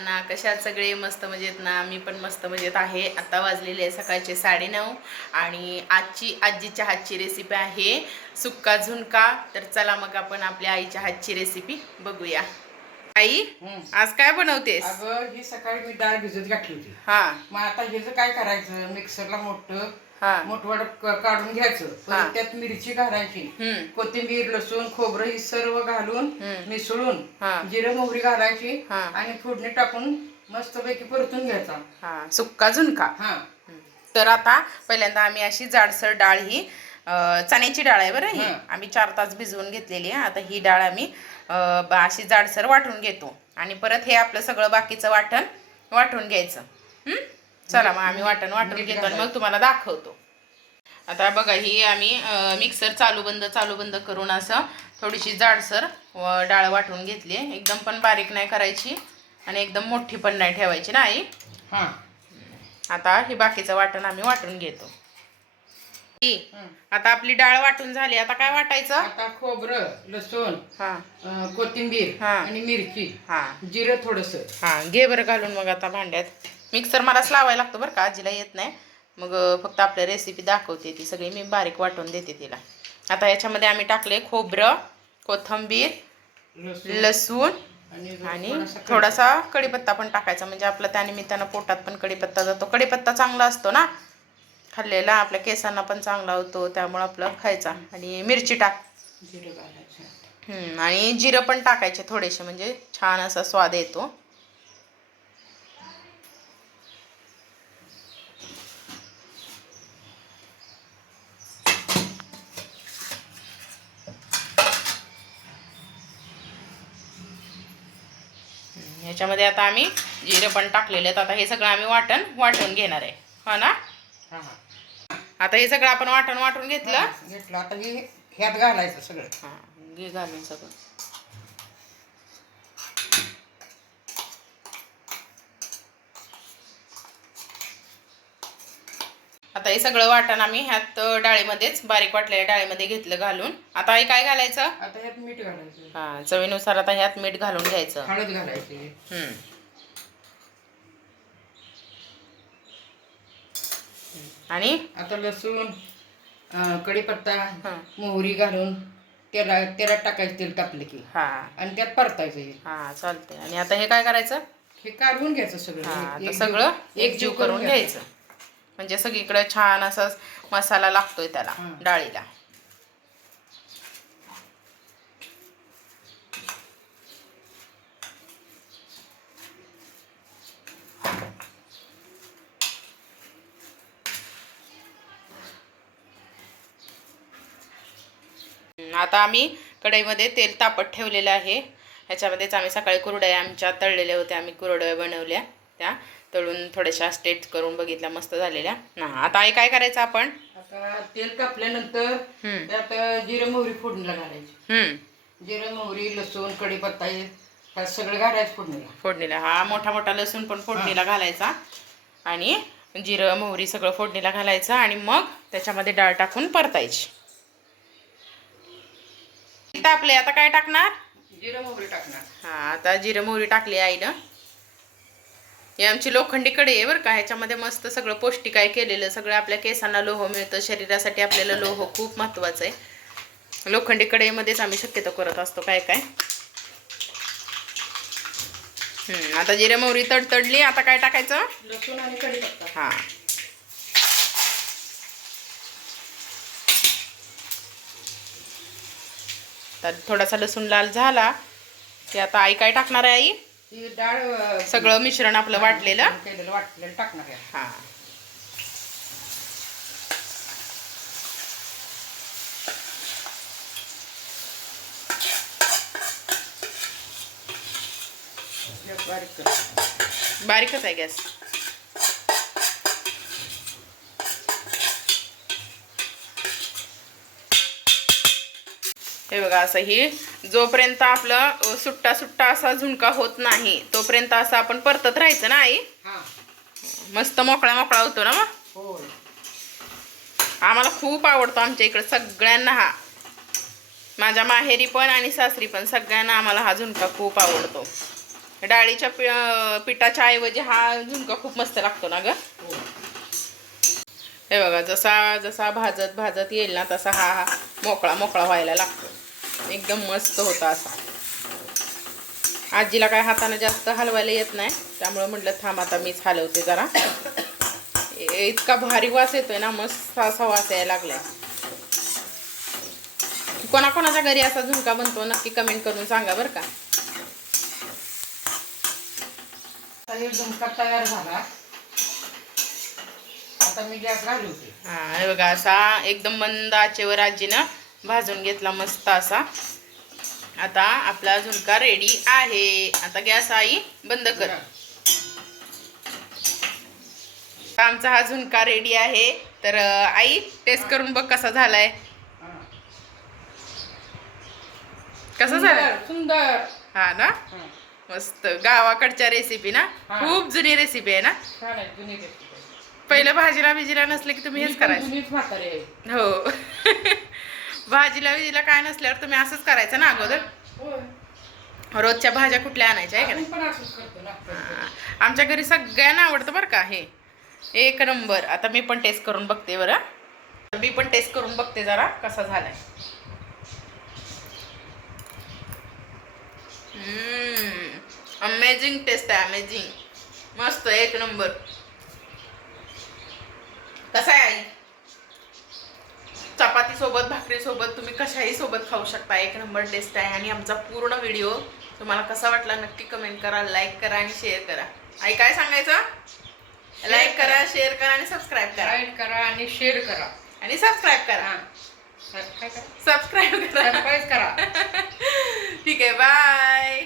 सगळ्यांना कशात सगळे मस्त मजेत ना? मी पण मस्त मजेत आहे. आता वाजलेले आहे सकाळचे साडेनऊ आणि आजची आजीच्या हातची रेसिपी आहे सुक्का झुणका. तर चला मग आपण आपल्या आईच्या हातची रेसिपी बघूया. आई हं. आज काय बनवतेस? अगं ही सकाळी मी डाळ भिजत घातली होती. हा. मग आता ह्याचं काय करायचं मिक्सरला मोठं हा मोठवड काढून घ्यायचं हा. परत त्यात मिरची घालायची हम्म कोथिंबीर लसूण खोबरं ही सर्व घालून. मिसळून हा. जिरं मोहरी घालायची हा. आणि फोडणी टाकून मस्तपैकी परतून घ्यायचा हा सुक्का झुणका हा तर आता पहिल्यांदा आम्ही अशी जाडसर डाळ ही अं, चण्याची डाळ आहे बरं ही हं. आम्ही चार तास भिजवून घेतलेली आहे आता ही डाळ आम्ही अं, ब- अशी जाडसर वाटून घेतो आणि परत हे आपलं सगळं बाकीचं वाटण वाटून घ्यायचं हं? चला मग आम्ही वाटण वाटून घेतो आणि मग. तुम्हाला दाखवतो आता बघा ही आम्ही मिक्सर चालू बंद चालू बंद करून असं थोडीशी जाडसर व डाळ वाटून घेतली आहे. एकदम पण बारीक नाही करायची आणि एकदम मोठी पण नाही ठेवायची ना आई? हा. आता हे बाकीचं वाटण आम्ही वाटून घेतो. आता आपली डाळ वाटून झाली. आता काय वाटायचं? आता खोबरं लसूण हा. कोथिंबीर हा. आणि मिरची हा. जिरं थोडस. हा घे बरं घालून मग आता भांड्यात. मिक्सर मलाच लावायला लागतो बरं का? आजीला येत नाही. मग फक्त आपल्या रेसिपी दाखवते ती. सगळी मी बारीक वाटून देते तिला. आता याच्यामध्ये आम्ही टाकले खोबरं कोथंबीर लसूण आणि थोडासा कढीपत्ता पण टाकायचा. म्हणजे आपला त्यानिमित्तानं पोटात पण कढीपत्ता जातो. कढीपत्ता चांगला असतो ना? खाल्लेला. आपल्या केसांना पण चांगला होतो. त्यामुळं आपलं खायचा. आणि मिरची टाक. आणि जिरं पण टाकायचे थोडेसे. म्हणजे छान असा स्वाद येतो. ह्याच्यामध्ये आता आम्ही जिरं पण टाकलेले आहेत. आता हे सगळं आम्ही वाटण वाटून घेणार आहे. हो ना? हा हा. आता हे सगळं आपण वाटण वाटून घेतलं. घेतलं. आता हे ह्यात घालायचं सगळं. हां घे घालून सगळं. आता हे सगळं वाटण आम्ही ह्यात डाळीमध्येच बारीक वाटलेल्या डाळीमध्ये घेतलं घालून. आता हे काय घालायचं? आता ह्यात मीठ घालायचं. हां चवीनुसार आता ह्यात मीठ घालून घ्यायचं. हळद घालायची. हम्म. आणि? आता लसूण कढीपत्ता हां. मोहरी घालून त्याला त्याला टाकायचं तेल टाकलं की. हां. आणि त्यात परतायचं हे. हां चालतंय. आणि आता हे काय करायचं? हे काढून घ्यायचं सगळं. हा आता सगळं एकजीव करून घ्यायचं. म्हणजे सगळीकडे छान असा मसाला लागतोय त्याला. डाळीला. आता आम्ही कढईमध्ये तेल तापत ठेवलेलं आहे. ह्याच्यामध्येच आम्ही सकाळी कुरड्या आमच्या तळलेल्या होत्या आम्ही कुरड्या बनवल्या. त्या. तळून थोड्याशा स्टेट करून बघितल्या मस्त झालेल्या. हा आता काय करायचं आपण? आता तेल तापल्यानंतर हं, त्यात जिरं मोहरी फोडणीला घालायची. जिरं मोहरी लसूण कढीपत्ता हे ह्यात सगळं घालायचं फोडणीला. फोडणीला. हा मोठा मोठा लसूण पण फोडणीला घालायचा. आणि जिरं मोहरी सगळं फोडणीला घालायचं आणि मग त्याच्यामध्ये डाळ टाकून परतायची. तापले आता काय टाकणार? जिरं मोहरी टाकणार. हा आता जिरं मोहरी टाकली आईनं. ही आमची लोखंडी कढई आहे बरं का. ह्याच्यामध्ये मस्त सगळं पौष्टिक आहे केलेलं सगळं आपल्या केसांना लोह मिळतं शरीरासाठी आपल्याला लोह खूप महत्त्वाचं आहे. लोखंडी कढईमध्येच आम्ही शक्यतो करत असतो काय काय. हम्म, आता जिरे मोहरी तडतडली आता काय टाकायचं? लसूण आणि कढीपत्ता. हा. तर थोडासा लसूण लाल झाला की आता आई काय टाकणार आहे आई? ही डाळ सगळं मिश्रण आपलं वाटलेलं. केलेलं वाटलेलं टाकणार आहे. हा. बारीकच आहे गॅस. हे बघा असं ही जोपर्यंत आपलं सुट्टा सुट्टा असा झुणका होत नाही तोपर्यंत असं आपण परतत राहायचं ना आई? हा. मस्त मोकळा मोकळा होतो ना मग? आम्हाला खूप आवडतो आमच्या इकडे सगळ्यांना हा. माझ्या माहेरी पण आणि सासरी पण सगळ्यांना आम्हाला हा झुणका खूप आवडतो. डाळीच्या पि पिठाच्या ऐवजी हा झुणका खूप मस्त लागतो ना ग? हो. हे बघा जसा जसा भाजत भाजत येईल ना तसा हा मोकळा मोकळा व्हायला लागतो. एकदम मस्त होता असा. आजीला काय हाताने जास्त हलवायला येत नाही. त्यामुळे म्हटलं थांब आता मीच हलवते जरा. इतका भारी वास येतोय ना मस्त असा वास यायला लागलाय. कोणाकोणाच्या घरी असा झुणका बनतो नक्की कमेंट करून सांगा बरं का. झुणका तयार झाला. आता मी गॅस हा हे बघा असा एकदम मंद आचेवर आजीनं भाजून घेतला मस्त असा. आता आपला झुणका रेडी आहे. आता गॅस आई बंद कर. आमचा हा झुणका रेडी आहे. तर आई टेस्ट करून बघ कसा झालाय. कसा झालाय? सुंदर. हा ना. मस्त. गावाकडच्या रेसिपी ना. खूप जुनी रेसिपी आहे ना? पहिलं भाजीला बिजीला नसले की तुम्ही हेच करायचं. हो. भाजीला बिजीला काय नसल्यावर तुम्ही असंच करायचं ना अगोदर? रोजच्या भाज्या कुठल्या आणायच्या आहे का नाही. आमच्या घरी सगळ्यांना आवडतं बरं का हे. एक नंबर. आता मी पण टेस्ट करून बघते बरं. मी पण टेस्ट करून बघते जरा कसा झालाय. अमेझिंग टेस्ट आहे अमेझिंग मस्त एक नंबर. कसा आहे आई? भाकरीसोबत तुम्ही कशाही सोबत खाऊ शकता. एक नंबर टेस्ट आहे आणि आमचा पूर्ण व्हिडिओ तुम्हाला कसा वाटला नक्की कमेंट करा लाईक करा आणि शेअर करा. आई काय सांगायचं? लाईक करा शेअर करा आणि सबस्क्राईब करा. लाईक करा आणि शेअर करा. आणि सबस्क्राईब करा. सबस्क्राईब करा. सबस्क्राईब करा. ठीक आहे बाय